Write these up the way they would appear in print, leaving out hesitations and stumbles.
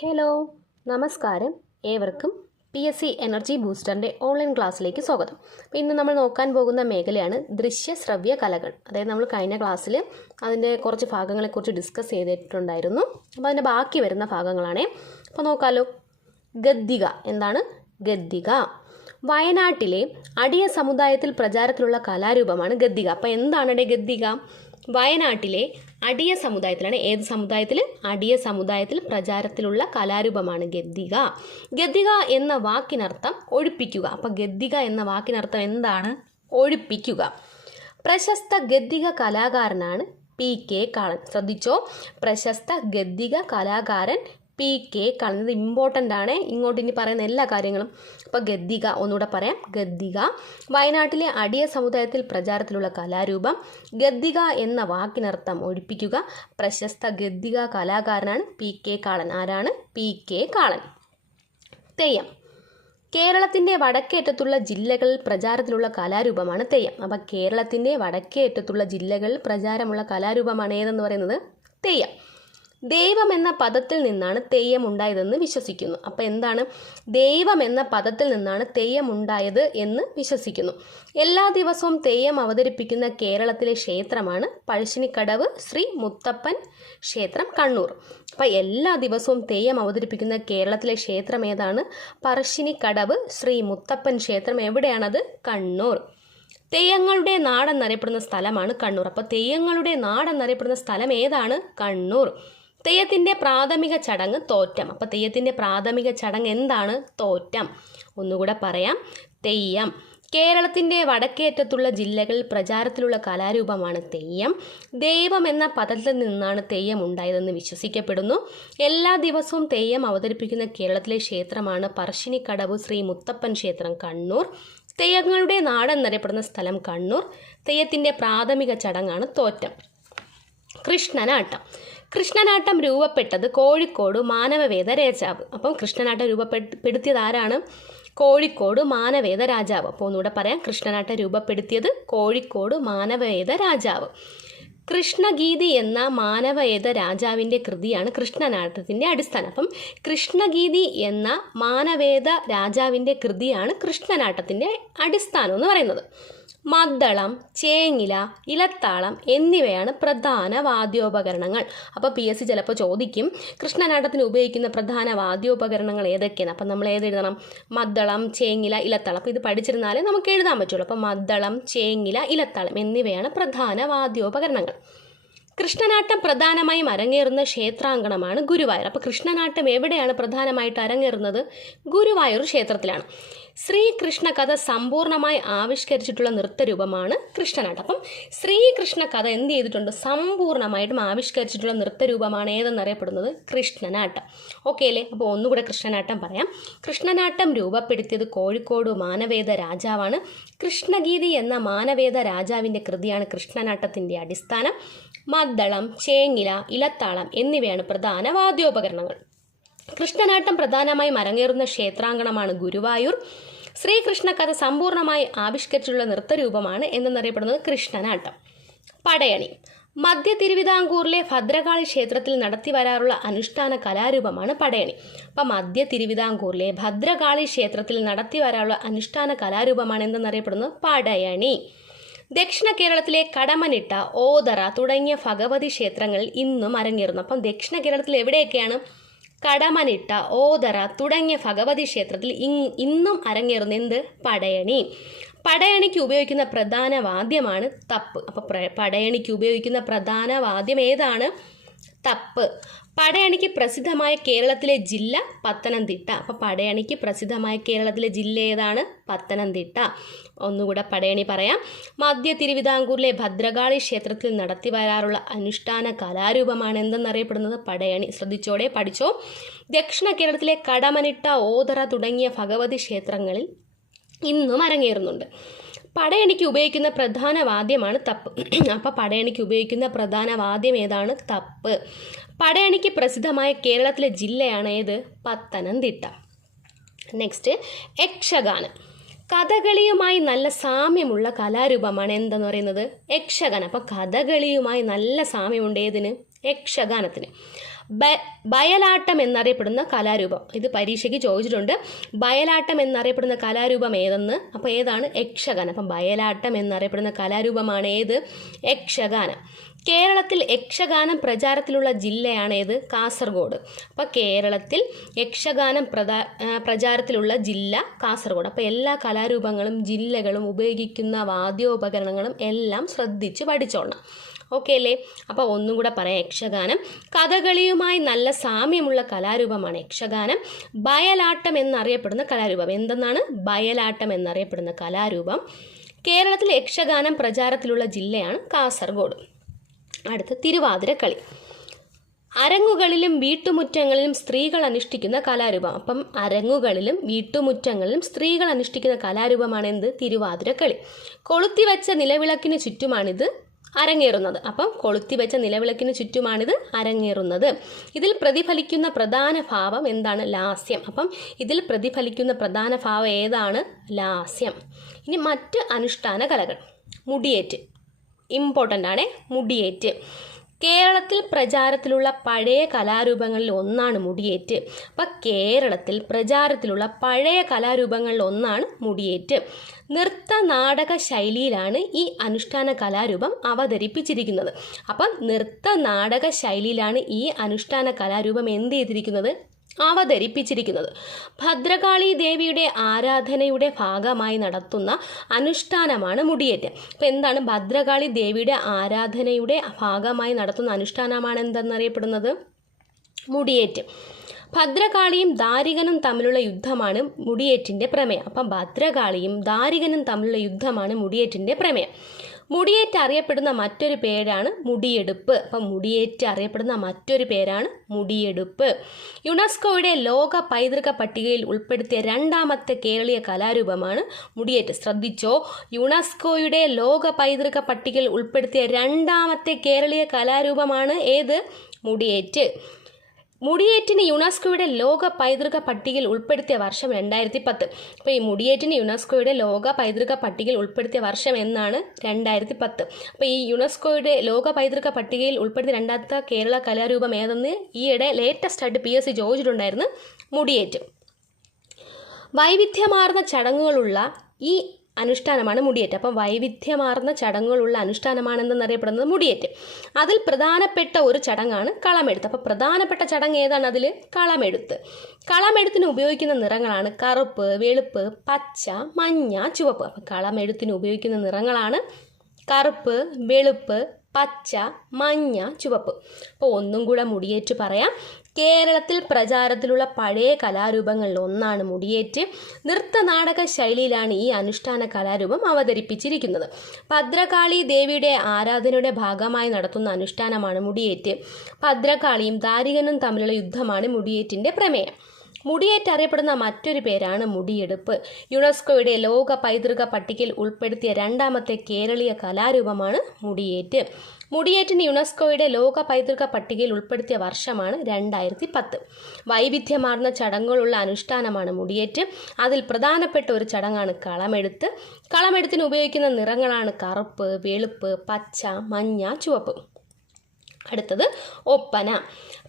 Hello, നമസ്കാരം. ഏവർക്കും PSC energy ബൂസ്റ്ററിൻ്റെ online ക്ലാസ്സിലേക്ക് സ്വാഗതം. അപ്പോൾ ഇന്ന് നമ്മൾ നോക്കാൻ പോകുന്ന മേഖലയാണ് ദൃശ്യ ശ്രവ്യ കലകൾ. അതായത് നമ്മൾ കഴിഞ്ഞ ക്ലാസ്സിൽ അതിൻ്റെ കുറച്ച് ഭാഗങ്ങളെക്കുറിച്ച് ഡിസ്കസ് ചെയ്തിട്ടുണ്ടായിരുന്നു. അപ്പോൾ അതിൻ്റെ ബാക്കി വരുന്ന ഭാഗങ്ങളാണേ. അപ്പോൾ നോക്കാമല്ലോ. ഗദ്ദിക. എന്താണ് ഗദ്ദിക? വയനാട്ടിലെ അടിയ സമുദായത്തിൽ പ്രചാരത്തിലുള്ള കലാരൂപമാണ് ഗദ്ദിക. അപ്പോൾ എന്താണ് ഗദ്ദിക? വയനാട്ടിലെ അടിയ സമുദായത്തിലാണ്. ഏത് സമുദായത്തിൽ? അടിയ സമുദായത്തിൽ പ്രചാരത്തിലുള്ള കലാരൂപമാണ് ഗദ്ദിക. ഗദ്ദിക എന്ന വാക്കിനർത്ഥം ഒഴിപ്പിക്കുക. അപ്പം ഗദ്ദിക എന്ന വാക്കിനർത്ഥം എന്താണ്? ഒഴിപ്പിക്കുക. പ്രശസ്ത ഗദ്ദിക കലാകാരനാണ് PK കാളൻ. ശ്രദ്ധിച്ചോ, പ്രശസ്ത ഗദ്ദിക കലാകാരൻ PK കാളൻ. ഇത് ഇമ്പോർട്ടൻ്റ് ആണ്. ഇങ്ങോട്ട് ഇനി പറയുന്ന എല്ലാ കാര്യങ്ങളും. അപ്പോൾ ഗദ്ദിക ഒന്നുകൂടെ പറയാം. ഗദ്ദിക വയനാട്ടിലെ അടിയ സമുദായത്തിൽ പ്രചാരത്തിലുള്ള കലാരൂപം. ഗദ്ദിക എന്ന വാക്കിനർത്ഥം ഒഴിപ്പിക്കുക. പ്രശസ്ത ഗദ്ദിക കലാകാരനാണ് PK കാളൻ. ആരാണ്? PK കാളൻ. തെയ്യം. കേരളത്തിൻ്റെ വടക്കേറ്റത്തുള്ള ജില്ലകളിൽ പ്രചാരത്തിലുള്ള കലാരൂപമാണ് തെയ്യം. അപ്പം കേരളത്തിൻ്റെ വടക്കേറ്റത്തുള്ള ജില്ലകളിൽ പ്രചാരമുള്ള കലാരൂപമാണ് ഏതെന്ന് പറയുന്നത്? തെയ്യം. ദൈവം എന്ന പദത്തിൽ നിന്നാണ് തെയ്യം ഉണ്ടായതെന്ന് വിശ്വസിക്കുന്നു. അപ്പോൾ എന്താണ്? ദൈവം എന്ന പദത്തിൽ നിന്നാണ് തെയ്യം ഉണ്ടായത് എന്ന് വിശ്വസിക്കുന്നു. എല്ലാ ദിവസവും തെയ്യം അവതരിപ്പിക്കുന്ന കേരളത്തിലെ ക്ഷേത്രമാണ് പഴശ്ശിനിക്കടവ് ശ്രീ മുത്തപ്പൻ ക്ഷേത്രം, കണ്ണൂർ. അപ്പോൾ എല്ലാ ദിവസവും തെയ്യം അവതരിപ്പിക്കുന്ന കേരളത്തിലെ ക്ഷേത്രം ഏതാണ്? പറശ്ശിനിക്കടവ് ശ്രീ മുത്തപ്പൻ ക്ഷേത്രം. എവിടെയാണത്? കണ്ണൂർ. തെയ്യങ്ങളുടെ നാടെന്നറിയപ്പെടുന്ന സ്ഥലമാണ് കണ്ണൂർ. അപ്പോൾ തെയ്യങ്ങളുടെ നാടെന്നറിയപ്പെടുന്ന സ്ഥലം ഏതാണ്? കണ്ണൂർ. തെയ്യത്തിൻ്റെ പ്രാഥമിക ചടങ്ങ് തോറ്റം. അപ്പോൾ തെയ്യത്തിൻ്റെ പ്രാഥമിക ചടങ്ങ് എന്താണ്? തോറ്റം. ഒന്നുകൂടെ പറയാം. തെയ്യം. കേരളത്തിൻ്റെ വടക്കേറ്റത്തുള്ള ജില്ലകളിൽ പ്രചാരത്തിലുള്ള കലാരൂപമാണ് തെയ്യം. ദൈവം എന്ന പദത്തിൽ നിന്നാണ് തെയ്യം ഉണ്ടായതെന്ന് വിശ്വസിക്കപ്പെടുന്നു. എല്ലാ ദിവസവും തെയ്യം അവതരിപ്പിക്കുന്ന കേരളത്തിലെ ക്ഷേത്രമാണ് പറശ്ശിനിക്കടവ് ശ്രീ മുത്തപ്പൻ ക്ഷേത്രം, കണ്ണൂർ. തെയ്യങ്ങളുടെ നാടെന്നറിയപ്പെടുന്ന സ്ഥലം കണ്ണൂർ. തെയ്യത്തിൻ്റെ പ്രാഥമിക ചടങ്ങാണ് തോറ്റം. കൃഷ്ണനാട്ടം. കൃഷ്ണനാട്ടം രൂപപ്പെട്ടത് കോഴിക്കോട് മാനവവേദ രാജാവ്. അപ്പം കൃഷ്ണനാട്ടം രൂപപ്പെടുത്തിയത് ആരാണ്? കോഴിക്കോട് മാനവേദ രാജാവ്. അപ്പോൾ ഒന്നുകൂടെ പറയാം. കൃഷ്ണനാട്ടം രൂപപ്പെടുത്തിയത് കോഴിക്കോട് മാനവേദ രാജാവ്. കൃഷ്ണഗീതി എന്ന മാനവേദ രാജാവിൻ്റെ കൃതിയാണ് കൃഷ്ണനാട്ടത്തിൻ്റെ അടിസ്ഥാനം. അപ്പം കൃഷ്ണഗീതി എന്ന മാനവേദ രാജാവിൻ്റെ കൃതിയാണ് കൃഷ്ണനാട്ടത്തിൻ്റെ അടിസ്ഥാനം എന്ന് പറയുന്നത്. മദ്ദളം, ചേങ്ങില, ഇലത്താളം എന്നിവയാണ് പ്രധാന വാദ്യോപകരണങ്ങൾ. അപ്പോൾ PSC ചിലപ്പോൾ ചോദിക്കും കൃഷ്ണനാട്ടത്തിന് ഉപയോഗിക്കുന്ന പ്രധാന വാദ്യോപകരണങ്ങൾ ഏതൊക്കെയാണ്. അപ്പം നമ്മൾ ഏതെഴുതണം? മദ്ദളം, ചേങ്ങില, ഇലത്താളം. അപ്പോൾ ഇത് പഠിച്ചിരുന്നാലേ നമുക്ക് എഴുതാൻ പറ്റുള്ളൂ. അപ്പോൾ മദ്ദളം, ചേങ്ങില, ഇലത്താളം എന്നിവയാണ് പ്രധാന വാദ്യോപകരണങ്ങൾ. കൃഷ്ണനാട്ടം പ്രധാനമായും അരങ്ങേറുന്ന ക്ഷേത്രാങ്കണമാണ് ഗുരുവായൂർ. അപ്പോൾ കൃഷ്ണനാട്ടം എവിടെയാണ് പ്രധാനമായിട്ട് അരങ്ങേറുന്നത്? ഗുരുവായൂർ ക്ഷേത്രത്തിലാണ്. ശ്രീകൃഷ്ണ കഥ സമ്പൂർണ്ണമായി ആവിഷ്കരിച്ചിട്ടുള്ള നൃത്തരൂപമാണ് കൃഷ്ണനാട്ടം. അപ്പം ശ്രീകൃഷ്ണ കഥ എന്ത് ചെയ്തിട്ടുണ്ട്? സമ്പൂർണ്ണമായിട്ടും ആവിഷ്കരിച്ചിട്ടുള്ള നൃത്തരൂപമാണ് ഏതെന്നറിയപ്പെടുന്നത്? കൃഷ്ണനാട്ടം. ഓക്കെ അല്ലേ? അപ്പോൾ ഒന്നുകൂടെ കൃഷ്ണനാട്ടം പറയാം. കൃഷ്ണനാട്ടം രൂപപ്പെടുത്തിയത് കോഴിക്കോട് മാനവേദ രാജാവാണ്. കൃഷ്ണഗീതി എന്ന മാനവേദ രാജാവിൻ്റെ കൃതിയാണ് കൃഷ്ണനാട്ടത്തിൻ്റെ അടിസ്ഥാനം. മദ്ദളം, ചേങ്ങില, ഇലത്താളം എന്നിവയാണ് പ്രധാന വാദ്യോപകരണങ്ങൾ. കൃഷ്ണനാട്ടം പ്രധാനമായും അരങ്ങേറുന്ന ക്ഷേത്രാങ്കണമാണ് ഗുരുവായൂർ. ശ്രീകൃഷ്ണ കഥ സമ്പൂർണ്ണമായി ആവിഷ്കരിച്ചിട്ടുള്ള നൃത്തരൂപമാണ് എന്നറിയപ്പെടുന്നത് കൃഷ്ണനാട്ടം. പടയണി. മധ്യ തിരുവിതാംകൂറിലെ ഭദ്രകാളി ക്ഷേത്രത്തിൽ നടത്തി വരാറുള്ള അനുഷ്ഠാന കലാരൂപമാണ് പടയണി. അപ്പം മധ്യ തിരുവിതാംകൂറിലെ ഭദ്രകാളി ക്ഷേത്രത്തിൽ നടത്തി വരാറുള്ള അനുഷ്ഠാന കലാരൂപമാണ് എന്തെന്നറിയപ്പെടുന്നത്? പടയണി. ദക്ഷിണ കേരളത്തിലെ കടമനിട്ട, ഓതറ തുടങ്ങിയ ഭഗവതി ക്ഷേത്രങ്ങളിൽ ഇന്നും അരങ്ങേറുന്നു. അപ്പം ദക്ഷിണ കേരളത്തിൽ എവിടെയൊക്കെയാണ്? കടമനിട്ട, ഓതറ തുടങ്ങിയ ഭഗവതി ക്ഷേത്രത്തിൽ ഇന്നും അരങ്ങേറുന്ന എന്ത്? പടയണി. പടയണിക്ക് ഉപയോഗിക്കുന്ന പ്രധാന വാദ്യമാണ് തപ്പ്. അപ്പോൾ പടയണിക്ക് ഉപയോഗിക്കുന്ന പ്രധാന വാദ്യം ഏതാണ്? തപ്പ്. പടയണിക്ക് പ്രസിദ്ധമായ കേരളത്തിലെ ജില്ല പത്തനംതിട്ട. അപ്പോൾ പടയണിക്ക് പ്രസിദ്ധമായ കേരളത്തിലെ ജില്ല ഏതാണ്? പത്തനംതിട്ട. ഒന്നുകൂടെ പടയണി പറയാം. മധ്യ തിരുവിതാംകൂറിലെ ഭദ്രകാളി ക്ഷേത്രത്തിൽ നടത്തി വരാറുള്ള അനുഷ്ഠാന കലാരൂപമാണ് എന്തെന്നറിയപ്പെടുന്നത്? പടയണി. ശ്രദ്ധിച്ചോടെ, പഠിച്ചോ. ദക്ഷിണ കേരളത്തിലെ കടമനിട്ട, ഓതറ തുടങ്ങിയ ഭഗവതി ക്ഷേത്രങ്ങളിൽ ഇന്നും അരങ്ങേറുന്നുണ്ട്. പടയണിക്ക് ഉപയോഗിക്കുന്ന പ്രധാന വാദ്യമാണ് തപ്പ്. അപ്പോൾ പടയണിക്ക് ഉപയോഗിക്കുന്ന പ്രധാന വാദ്യം ഏതാണ്? തപ്പ്. പടയണിക്ക് പ്രസിദ്ധമായ കേരളത്തിലെ ജില്ലയാണ് ഏത്? പത്തനംതിട്ട. നെക്സ്റ്റ്, യക്ഷഗാനം. കഥകളിയുമായി നല്ല സാമ്യമുള്ള കലാരൂപമാണ് എന്തെന്ന് പറയുന്നത്? യക്ഷഗാനം. അപ്പോൾ കഥകളിയുമായി നല്ല സാമ്യമുണ്ട് ഏതിന്? യക്ഷഗാനത്തിന്. ബയലാട്ടം എന്നറിയപ്പെടുന്ന കലാരൂപം. ഇത് പരീക്ഷയ്ക്ക് ചോദിച്ചിട്ടുണ്ട്. ബയലാട്ടം എന്നറിയപ്പെടുന്ന കലാരൂപം ഏതെന്ന്. അപ്പോൾ ഏതാണ്? യക്ഷഗാനം. അപ്പം ബയലാട്ടം എന്നറിയപ്പെടുന്ന കലാരൂപമാണ് ഏത്? യക്ഷഗാനം. കേരളത്തിൽ യക്ഷഗാനം പ്രചാരത്തിലുള്ള ജില്ലയാണ് ഏത്? കാസർഗോഡ്. അപ്പോൾ കേരളത്തിൽ യക്ഷഗാനം പ്രചാരത്തിലുള്ള ജില്ല കാസർഗോഡ്. അപ്പോൾ എല്ലാ കലാരൂപങ്ങളും ജില്ലകളും ഉപയോഗിക്കുന്ന വാദ്യോപകരണങ്ങളും എല്ലാം ശ്രദ്ധിച്ച് പഠിച്ചോളണം. ഓക്കെ അല്ലേ? അപ്പോൾ ഒന്നും കൂടെ പറയാം. യക്ഷഗാനം കഥകളിയുമായി നല്ല സാമ്യമുള്ള കലാരൂപമാണ് യക്ഷഗാനം. ബയലാട്ടം എന്നറിയപ്പെടുന്ന കലാരൂപം എന്തെന്നാണ്? ബയലാട്ടം എന്നറിയപ്പെടുന്ന കലാരൂപം. കേരളത്തിൽ യക്ഷഗാനം പ്രചാരത്തിലുള്ള ജില്ലയാണ് കാസർഗോഡ്. അടുത്ത തിരുവാതിരക്കളി. അരങ്ങുകളിലും വീട്ടുമുറ്റങ്ങളിലും സ്ത്രീകൾ അനുഷ്ഠിക്കുന്ന കലാരൂപം. അപ്പം അരങ്ങുകളിലും വീട്ടുമുറ്റങ്ങളിലും സ്ത്രീകൾ അനുഷ്ഠിക്കുന്ന കലാരൂപമാണ് എന്ത്? തിരുവാതിരക്കളി. കൊളുത്തിവെച്ച നിലവിളക്കിന് ചുറ്റുമാണിത് അരങ്ങേറുന്നത്. അപ്പം കൊളുത്തിവെച്ച നിലവിളക്കിന് ചുറ്റുമാണിത് അരങ്ങേറുന്നത്. ഇതിൽ പ്രതിഫലിക്കുന്ന പ്രധാന ഭാവം എന്താണ്? ലാസ്യം. അപ്പം ഇതിൽ പ്രതിഫലിക്കുന്ന പ്രധാന ഭാവം ഏതാണ്? ലാസ്യം. ഇനി മറ്റ് അനുഷ്ഠാന കലകൾ. മുടിയേറ്റ് ഇമ്പോർട്ടൻ്റ് ആണ്. മുടിയേറ്റ് കേരളത്തിൽ പ്രചാരത്തിലുള്ള പഴയ കലാരൂപങ്ങളിൽ ഒന്നാണ് മുടിയേറ്റ്. അപ്പം കേരളത്തിൽ പ്രചാരത്തിലുള്ള പഴയ കലാരൂപങ്ങളിൽ ഒന്നാണ് മുടിയേറ്റ്. നൃത്ത നാടക ശൈലിയിലാണ് ഈ അനുഷ്ഠാന കലാരൂപം അവതരിപ്പിച്ചിരിക്കുന്നത്. അപ്പം നൃത്ത നാടക ശൈലിയിലാണ് ഈ അനുഷ്ഠാന കലാരൂപം എന്ത് ചെയ്തിരിക്കുന്നത്? അവതരിപ്പിച്ചിരിക്കുന്നത്. ഭദ്രകാളി ദേവിയുടെ ആരാധനയുടെ ഭാഗമായി നടത്തുന്ന അനുഷ്ഠാനമാണ് മുടിയേറ്റ്. അപ്പോൾ എന്താണ്? ഭദ്രകാളി ദേവിയുടെ ആരാധനയുടെ ഭാഗമായി നടത്തുന്ന അനുഷ്ഠാനമാണ് എന്തെന്നറിയപ്പെടുന്നത്? മുടിയേറ്റ്. ഭദ്രകാളിയും ദാരികനും തമ്മിലുള്ള യുദ്ധമാണ് മുടിയേറ്റിൻ്റെ പ്രമേയം. അപ്പം ഭദ്രകാളിയും ദാരികനും തമ്മിലുള്ള യുദ്ധമാണ് മുടിയേറ്റിൻ്റെ പ്രമേയം. മുടിയേറ്റ് അറിയപ്പെടുന്ന മറ്റൊരു പേരാണ് മുടിയെടുപ്പ്. അപ്പം മുടിയേറ്റ് അറിയപ്പെടുന്ന മറ്റൊരു പേരാണ് മുടിയെടുപ്പ്. യുനെസ്കോയുടെ ലോക പൈതൃക പട്ടികയിൽ ഉൾപ്പെടുത്തിയ രണ്ടാമത്തെ കേരളീയ കലാരൂപമാണ് മുടിയേറ്റ്. ശ്രദ്ധിച്ചോ, യുനെസ്കോയുടെ ലോക പൈതൃക പട്ടികയിൽ ഉൾപ്പെടുത്തിയ രണ്ടാമത്തെ കേരളീയ കലാരൂപമാണ് ഏത്? മുടിയേറ്റ്. മുടിയേറ്റിന് യുനെസ്കോയുടെ ലോക പൈതൃക പട്ടികയിൽ ഉൾപ്പെടുത്തിയ വർഷം 2010. അപ്പോൾ ഈ മുടിയേറ്റിന് യുനെസ്കോയുടെ ലോക പൈതൃക പട്ടികയിൽ ഉൾപ്പെടുത്തിയ വർഷം എന്നാണ്? 2010. അപ്പോൾ ഈ യുനെസ്കോയുടെ ലോക പൈതൃക പട്ടികയിൽ ഉൾപ്പെടുത്തിയ രണ്ടാമത്തെ കേരള കലാരൂപം ഏതെന്ന് ഈയിടെ ലേറ്റസ്റ്റ് ആയിട്ട് PSC ചോദിച്ചിട്ടുണ്ടായിരുന്നു. മുടിയേറ്റ്. വൈവിധ്യമാർന്ന ചടങ്ങുകളുള്ള ഈ അനുഷ്ഠാനമാണ് മുടിയേറ്റ്. അപ്പം വൈവിധ്യമാർന്ന ചടങ്ങുകളുള്ള അനുഷ്ഠാനമാണെന്നറിയപ്പെടുന്നത് മുടിയേറ്റ്. അതിൽ പ്രധാനപ്പെട്ട ഒരു ചടങ്ങാണ് കളമെഴുത്ത്. അപ്പോൾ പ്രധാനപ്പെട്ട ചടങ്ങ് ഏതാണ്? അതിൽ കളമെഴുത്ത്. കളമെഴുത്തിന് ഉപയോഗിക്കുന്ന നിറങ്ങളാണ് കറുപ്പ്, വെളുപ്പ്, പച്ച, മഞ്ഞ, ചുവപ്പ്. അപ്പം കളമെഴുത്തിന് ഉപയോഗിക്കുന്ന നിറങ്ങളാണ് കറുപ്പ്, വെളുപ്പ്, പച്ച, മഞ്ഞ, ചുവപ്പ്. അപ്പോൾ ഒന്നും കൂടെ മുടിയേറ്റ് പറയാം. കേരളത്തിൽ പ്രചാരത്തിലുള്ള പഴയ കലാരൂപങ്ങളിൽ ഒന്നാണ് മുടിയേറ്റ്. നൃത്തനാടക ശൈലിയിലാണ് ഈ അനുഷ്ഠാന കലാരൂപം അവതരിപ്പിച്ചിരിക്കുന്നത്. ഭദ്രകാളി ദേവിയുടെ ആരാധനയുടെ ഭാഗമായി നടത്തുന്ന അനുഷ്ഠാനമാണ് മുടിയേറ്റ്. ഭദ്രകാളിയും ദാരികനും തമ്മിലുള്ള യുദ്ധമാണ് മുടിയേറ്റിൻ്റെ പ്രമേയം. മുടിയേറ്റ് അറിയപ്പെടുന്ന മറ്റൊരു പേരാണ് മുടിയെടുപ്പ്. യുനെസ്കോയുടെ ലോക പൈതൃക പട്ടികയിൽ ഉൾപ്പെടുത്തിയ രണ്ടാമത്തെ കേരളീയ കലാരൂപമാണ് മുടിയേറ്റ്. മുടിയേറ്റിന് യുനെസ്കോയുടെ ലോക പൈതൃക പട്ടികയിൽ ഉൾപ്പെടുത്തിയ വർഷമാണ് 2010. വൈവിധ്യമാർന്ന ചടങ്ങുകളുള്ള അനുഷ്ഠാനമാണ് മുടിയേറ്റ്. അതിൽ പ്രധാനപ്പെട്ട ഒരു ചടങ്ങാണ് കളമെഴുത്ത്. കളമെഴുത്തിന് ഉപയോഗിക്കുന്ന നിറങ്ങളാണ് കറുപ്പ്, വെളുപ്പ്, പച്ച, മഞ്ഞ, ചുവപ്പ്. അടുത്തത് ഒപ്പന.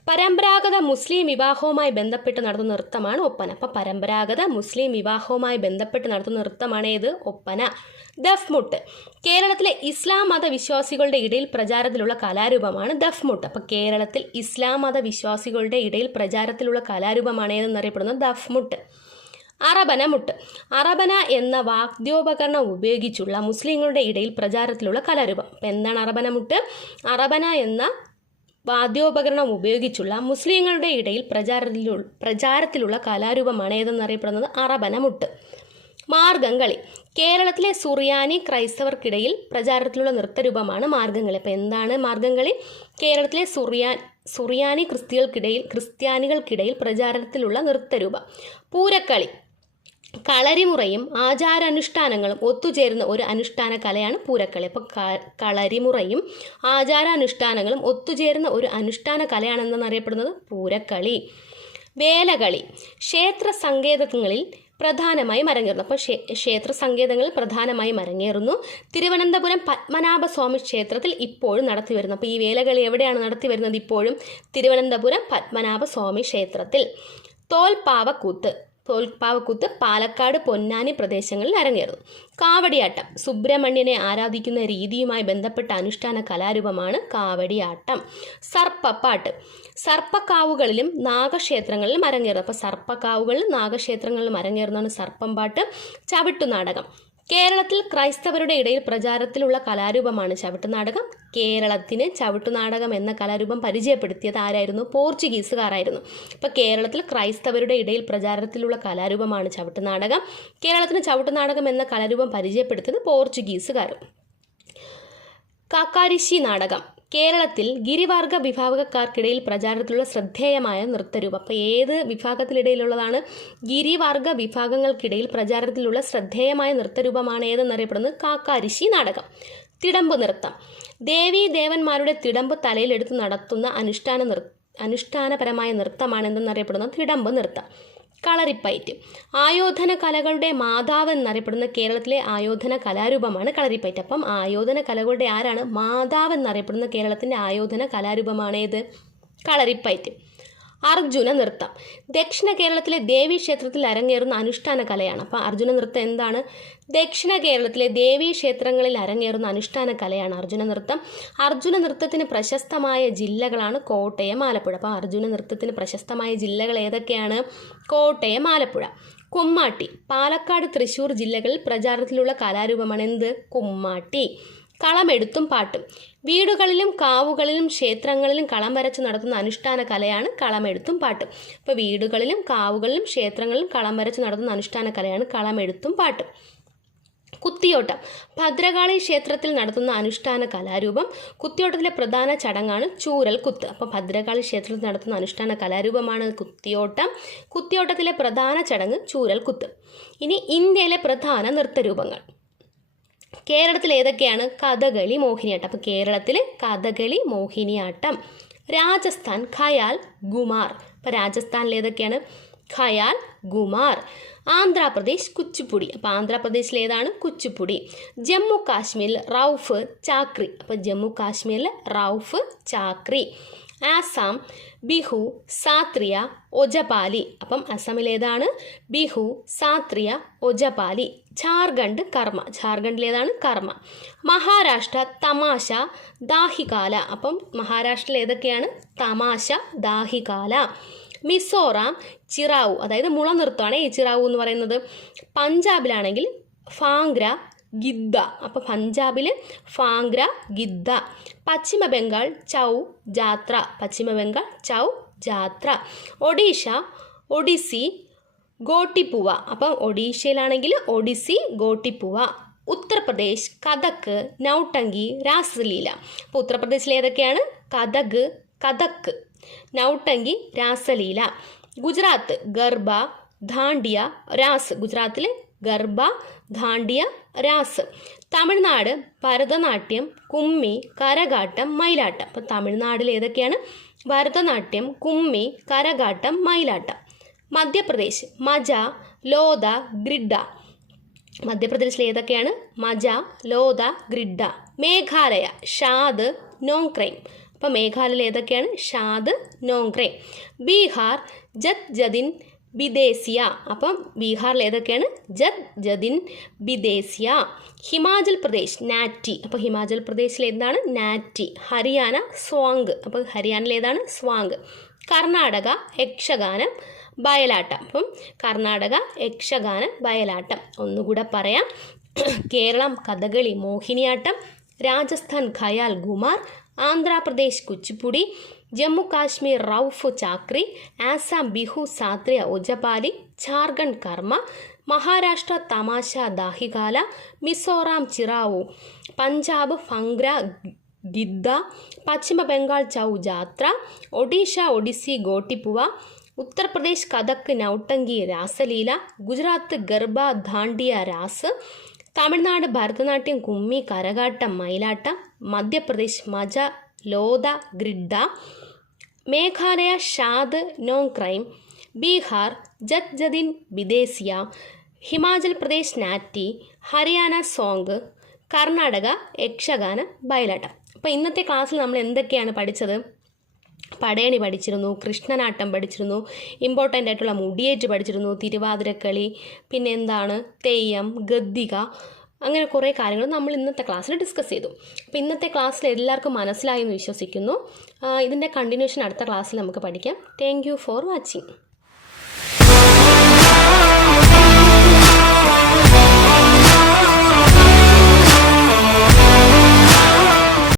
പരമ്പരാഗത മുസ്ലിം വിവാഹവുമായി ബന്ധപ്പെട്ട് നടത്തുന്ന നൃത്തമാണ് ഒപ്പന. അപ്പോൾ പരമ്പരാഗത മുസ്ലിം വിവാഹവുമായി ബന്ധപ്പെട്ട് നടത്തുന്ന നൃത്തമാണ് ഏത്? ഒപ്പന. ദഫ്മുട്ട്. കേരളത്തിലെ ഇസ്ലാം മതവിശ്വാസികളുടെ ഇടയിൽ പ്രചാരത്തിലുള്ള കലാരൂപമാണ് ദഫ്മുട്ട്. അപ്പോൾ കേരളത്തിൽ ഇസ്ലാം മതവിശ്വാസികളുടെ ഇടയിൽ പ്രചാരത്തിലുള്ള കലാരൂപമാണ് ഏതെന്നറിയപ്പെടുന്നത്? ദഫ്മുട്ട്. അറബനമുട്ട്. അറബന എന്ന വാദ്യോപകരണം ഉപയോഗിച്ചുള്ള മുസ്ലിങ്ങളുടെ ഇടയിൽ പ്രചാരത്തിലുള്ള കലാരൂപം. അപ്പോൾ എന്താണ് അറബനമുട്ട്? അറബന എന്ന വാദ്യോപകരണം ഉപയോഗിച്ചുള്ള മുസ്ലിങ്ങളുടെ ഇടയിൽ പ്രചാരത്തിലുള്ള കലാരൂപമാണ് ഏതെന്നറിയപ്പെടുന്നത്? അറബനമുട്ട്. മാർഗംകളി. കേരളത്തിലെ സുറിയാനി ക്രൈസ്തവർക്കിടയിൽ പ്രചാരത്തിലുള്ള നൃത്തരൂപമാണ് മാർഗംകളി. അപ്പോൾ എന്താണ് മാർഗംകളി? കേരളത്തിലെ സുറിയാനി ക്രിസ്ത്യാനികൾക്കിടയിൽ പ്രചാരത്തിലുള്ള നൃത്തരൂപം. പൂരക്കളി. കളരിമുറയും ആചാരാനുഷ്ഠാനങ്ങളും ഒത്തുചേരുന്ന ഒരു അനുഷ്ഠാന കലയാണ് പൂരക്കളി. അപ്പോൾ കളരിമുറയും ആചാരാനുഷ്ഠാനങ്ങളും ഒത്തുചേരുന്ന ഒരു അനുഷ്ഠാന കലയാണെന്നറിയപ്പെടുന്നത് പൂരക്കളി. വേലകളി. ക്ഷേത്ര സങ്കേതങ്ങളിൽ പ്രധാനമായും അരങ്ങേറുന്നു. അപ്പോൾ ക്ഷേത്ര സങ്കേതങ്ങളിൽ പ്രധാനമായും അരങ്ങേറുന്നു. തിരുവനന്തപുരം പത്മനാഭസ്വാമി ക്ഷേത്രത്തിൽ ഇപ്പോഴും നടത്തിവരുന്നു. അപ്പോൾ ഈ വേലകളി എവിടെയാണ് നടത്തിവരുന്നത്? ഇപ്പോഴും തിരുവനന്തപുരം പത്മനാഭസ്വാമി ക്ഷേത്രത്തിൽ. തോൽപ്പാവക്കൂത്ത് പാലക്കാട്, പൊന്നാനി പ്രദേശങ്ങളിൽ അരങ്ങേറുന്നു. കാവടിയാട്ടം സുബ്രഹ്മണ്യനെ ആരാധിക്കുന്ന രീതിയുമായി ബന്ധപ്പെട്ട അനുഷ്ഠാന കലാരൂപമാണ് കാവടിയാട്ടം. സർപ്പപ്പാട്ട് സർപ്പക്കാവുകളിലും നാഗക്ഷേത്രങ്ങളിലും അരങ്ങേറുന്നു. അപ്പോൾ സർപ്പക്കാവുകളിലും നാഗക്ഷേത്രങ്ങളിലും അരങ്ങേറുന്നതാണ് സർപ്പം പാട്ട്. ചവിട്ടുനാടകം കേരളത്തിൽ ക്രൈസ്തവരുടെ ഇടയിൽ പ്രചാരത്തിലുള്ള കലാരൂപമാണ് ചവിട്ടുനാടകം. കേരളത്തിന് ചവിട്ടുനാടകം എന്ന കലാരൂപം പരിചയപ്പെടുത്തിയത് ആരായിരുന്നു? പോർച്ചുഗീസുകാരായിരുന്നു. ഇപ്പോൾ കേരളത്തിൽ ക്രൈസ്തവരുടെ ഇടയിൽ പ്രചാരത്തിലുള്ള കലാരൂപമാണ് ചവിട്ടുനാടകം. കേരളത്തിന് ചവിട്ടുനാടകം എന്ന കലാരൂപം പരിചയപ്പെടുത്തിയത് പോർച്ചുഗീസുകാർ. കാക്കാരിശ്ശി നാടകം കേരളത്തിൽ ഗിരിവർഗ വിഭാഗക്കാർക്കിടയിൽ പ്രചാരത്തിലുള്ള ശ്രദ്ധേയമായ നൃത്തരൂപം. അപ്പോൾ ഏത് വിഭാഗത്തിനിടയിലുള്ളതാണ്? ഗിരിവർഗ വിഭാഗങ്ങൾക്കിടയിൽ പ്രചാരത്തിലുള്ള ശ്രദ്ധേയമായ നൃത്തരൂപമാണ് ഏതെന്നറിയപ്പെടുന്നത്? കാക്കാരിശ്ശി നാടകം. തിടമ്പ് നൃത്തം ദേവീ ദേവന്മാരുടെ തിടമ്പ് തലയിലെടുത്ത് നടത്തുന്ന അനുഷ്ഠാനപരമായ നൃത്തമാണ് എന്തെന്നറിയപ്പെടുന്നത്? തിടമ്പ് നൃത്തം. കളരിപ്പയറ്റ് ആയോധന കലകളുടെ മാതാവ് എന്നറിയപ്പെടുന്ന കേരളത്തിലെ ആയോധന കലാരൂപമാണ് കളരിപ്പയറ്റ്. അപ്പം ആയോധന കലകളുടെ ആരാണ്? മാതാവ് എന്നറിയപ്പെടുന്ന കേരളത്തിൻ്റെ ആയോധന കലാരൂപമാണ് ഏത്? കളരിപ്പയറ്റ്. അർജുന നൃത്തം ദക്ഷിണ കേരളത്തിലെ ദേവീക്ഷേത്രത്തിൽ അരങ്ങേറുന്ന അനുഷ്ഠാന കലയാണ്. അപ്പോൾ അർജുന നൃത്തം എന്താണ്? ദക്ഷിണ കേരളത്തിലെ ദേവീക്ഷേത്രങ്ങളിൽ അരങ്ങേറുന്ന അനുഷ്ഠാന കലയാണ് അർജുന നൃത്തം. അർജുന നൃത്തത്തിന് പ്രശസ്തമായ ജില്ലകളാണ് കോട്ടയം, ആലപ്പുഴ. അപ്പോൾ അർജുന നൃത്തത്തിന് പ്രശസ്തമായ ജില്ലകൾ ഏതൊക്കെയാണ്? കോട്ടയം, ആലപ്പുഴ. കുമ്മാട്ടി പാലക്കാട്, തൃശ്ശൂർ ജില്ലകളിൽ പ്രചാരത്തിലുള്ള കലാരൂപമാണ് എന്ത്? കുമ്മാട്ടി. കളമെഴുത്തും പാട്ടും വീടുകളിലും കാവുകളിലും ക്ഷേത്രങ്ങളിലും കളം വരച്ച് നടത്തുന്ന അനുഷ്ഠാന കലയാണ് കളമെഴുത്തും പാട്ടും. ഇപ്പോൾ വീടുകളിലും കാവുകളിലും ക്ഷേത്രങ്ങളിലും കളം വരച്ച് നടത്തുന്ന അനുഷ്ഠാന കലയാണ് കളമെഴുത്തും പാട്ടും. കുത്തിയോട്ടം ഭദ്രകാളി ക്ഷേത്രത്തിൽ നടത്തുന്ന അനുഷ്ഠാന കലാരൂപം. കുത്തിയോട്ടത്തിലെ പ്രധാന ചടങ്ങാണ് ചൂരൽ കുത്ത്. അപ്പോൾ ഭദ്രകാളി ക്ഷേത്രത്തിൽ നടത്തുന്ന അനുഷ്ഠാന കലാരൂപമാണ് കുത്തിയോട്ടം. കുത്തിയോട്ടത്തിലെ പ്രധാന ചടങ്ങ് ചൂരൽ കുത്ത്. ഇനി ഇന്ത്യയിലെ പ്രധാന നൃത്തരൂപങ്ങൾ കേരളത്തിൽ ഏതൊക്കെയാണ്? കഥകളി, മോഹിനിയാട്ടം. അപ്പോൾ കേരളത്തിൽ കഥകളി, മോഹിനിയാട്ടം. രാജസ്ഥാൻ ഖയാൽ, ഗുമാർ. അപ്പോൾ രാജസ്ഥാനിൽ ഏതൊക്കെയാണ്? ഖയാൽ, ഗുമാർ. ആന്ധ്രാപ്രദേശ് കുച്ചിപ്പുടി. അപ്പോൾ ആന്ധ്രാപ്രദേശിൽ ഏതാണ്? കുച്ചിപ്പുടി. ജമ്മു കാശ്മീരിൽ റൌഫ്, ചാക്രി. അപ്പോൾ ജമ്മു കാശ്മീരിൽ റൌഫ്, ചാക്രി. ആസാം ബിഹു, സാത്രിയ, ഒജപാലി. അപ്പം അസമിൽ ഏതാണ്? ബിഹു, സാത്രിയ, ഒജപാലി. ഝാർഖണ്ഡ് കർമ്മ. ഝാർഖണ്ഡിൽ ഏതാണ്? കർമ്മ. മഹാരാഷ്ട്ര തമാശ, ദാഹികാല. അപ്പം മഹാരാഷ്ട്രയിൽ ഏതൊക്കെയാണ്? തമാശ, ദാഹികാല. മിസോറാം ചിറാവു, അതായത് മുളനൃത്തമാണ് ഈ ചിറാവു എന്ന് പറയുന്നത്. പഞ്ചാബിലാണെങ്കിൽ ഫാംഗ്ര, ഗിദ്ദ. അപ്പോൾ പഞ്ചാബിൽ ഫാംഗ്ര, ഗിദ്ദ. പശ്ചിമ ബംഗാൾ ചൗ ജാത്ര. പശ്ചിമ ബംഗാൾ ചൗ ജാത്ര. ഒഡീഷ ഒഡിസി, ഗോട്ടിപ്പുവ. അപ്പം ഒഡീഷയിലാണെങ്കിൽ ഒഡിസി, ഗോട്ടിപ്പുവ. ഉത്തർപ്രദേശ് കഥക്, നൗട്ടങ്കി, രാസലീല. അപ്പോൾ ഉത്തർപ്രദേശിൽ ഏതൊക്കെയാണ്? കഥക്, കഥക്, നൗട്ടങ്കി, രാസലീല. ഗുജറാത്ത് ഗർബ, ദാണ്ടിയ, രാസ്. ഗുജറാത്തിൽ ഗർബ, ദാണ്ടിയ, രാസ്. തമിഴ്നാട് ഭരതനാട്യം, കുമ്മി, കരകാട്ടം, മയിലാട്ടം. അപ്പോൾ തമിഴ്നാട്ടിൽ ഏതൊക്കെയാണ്? ഭരതനാട്യം, കുമ്മി, കരകാട്ടം, മയിലാട്ടം. മധ്യപ്രദേശ് മജ, ലോദ, ഗ്രിഡ. മധ്യപ്രദേശിൽ ഏതൊക്കെയാണ്? മജ, ലോദ, ഗ്രിഡ. മേഘാലയ ഷാദ്, നോങ്ക്രൈം. അപ്പോൾ മേഘാലയയിൽ ഏതൊക്കെയാണ്? ഷാദ്, നോങ്ക്രൈം. ബീഹാർ ജത് ജദിൻ, ബിദേശിയ. അപ്പം ബീഹാറിൽ ഏതൊക്കെയാണ്? ജത് ജദിൻ, ബിദേശിയ. ഹിമാചൽ പ്രദേശ് നാറ്റി. അപ്പോൾ ഹിമാചൽ പ്രദേശിൽ എന്താണ്? നാറ്റി. ഹരിയാന സ്വാങ്. അപ്പോൾ ഹരിയാനയിൽ ഏതാണ്? സ്വാങ്. കർണാടക യക്ഷഗാനം, ബയലാട്ടം. അപ്പം കർണാടക യക്ഷഗാനം, ബയലാട്ടം. ഒന്നുകൂടെ പറയാം. കേരളം കഥകളി, മോഹിനിയാട്ടം. രാജസ്ഥാൻ ഖയാൽ, ഗുമാർ. ആന്ധ്രാപ്രദേശ് കുച്ചിപ്പുടി. ജമ്മു കാശ്മീർ റൌഫ്, ചാക്രി. ആസാം ബിഹു, സാത്രിയ, ഒജപാലി. ഝാർഖണ്ഡ് കർമ്മ. മഹാരാഷ്ട്ര തമാശ, ദാഹികാല. മിസോറാം ചിറാവു. പഞ്ചാബ് ഫംഗ്ര, ഗിദ്ദ. പശ്ചിമ ബംഗാൾ ചൗ ജാത്ര. ഒഡീഷ ഒഡിസി, ഗോട്ടിപ്പുവ. ഉത്തർപ്രദേശ് കഥക്, നൗട്ടങ്കി, രാസലീല. ഗുജറാത്ത് ഗർബ, ദാണ്ടിയ, രാസ്. തമിഴ്നാട് ഭരതനാട്യം, കുമ്മി, കരകാട്ടം, മയിലാട്ടം. മധ്യപ്രദേശ് മജ, ലോദ, ഗ്രിഡ. മേഘാലയ ഷാദ്, നോങ്ക്രൈം. ബീഹാർ ജദ്ജദിൻ വിദേശിയ, ഹിമാചൽ പ്രദേശ് നാറ്റി, ഹരിയാന സോങ്, കർണാടക യക്ഷഗാന ബയലാട്ടം. അപ്പോൾ ഇന്നത്തെ ക്ലാസ്സിൽ നമ്മൾ എന്തൊക്കെയാണ് പഠിച്ചത്? പടയണി പഠിച്ചിരുന്നു, കൃഷ്ണനാട്ടം പഠിച്ചിരുന്നു, ഇമ്പോർട്ടൻ്റ് ആയിട്ടുള്ള മുടിയേറ്റ് പഠിച്ചിരുന്നു, തിരുവാതിരക്കളി, പിന്നെ എന്താണ് തെയ്യം, ഗദ്ദിക, അങ്ങനെ കുറേ കാര്യങ്ങൾ നമ്മൾ ഇന്നത്തെ ക്ലാസ്സിൽ ഡിസ്കസ് ചെയ്തു. അപ്പോൾ ഇന്നത്തെ ക്ലാസ്സിൽ എല്ലാവർക്കും മനസ്സിലായി എന്ന് വിശ്വസിക്കുന്നു. ഇതിൻ്റെ കണ്ടിന്യൂഷൻ അടുത്ത ക്ലാസ്സിൽ നമുക്ക് പഠിക്കാം. Thank you for watching.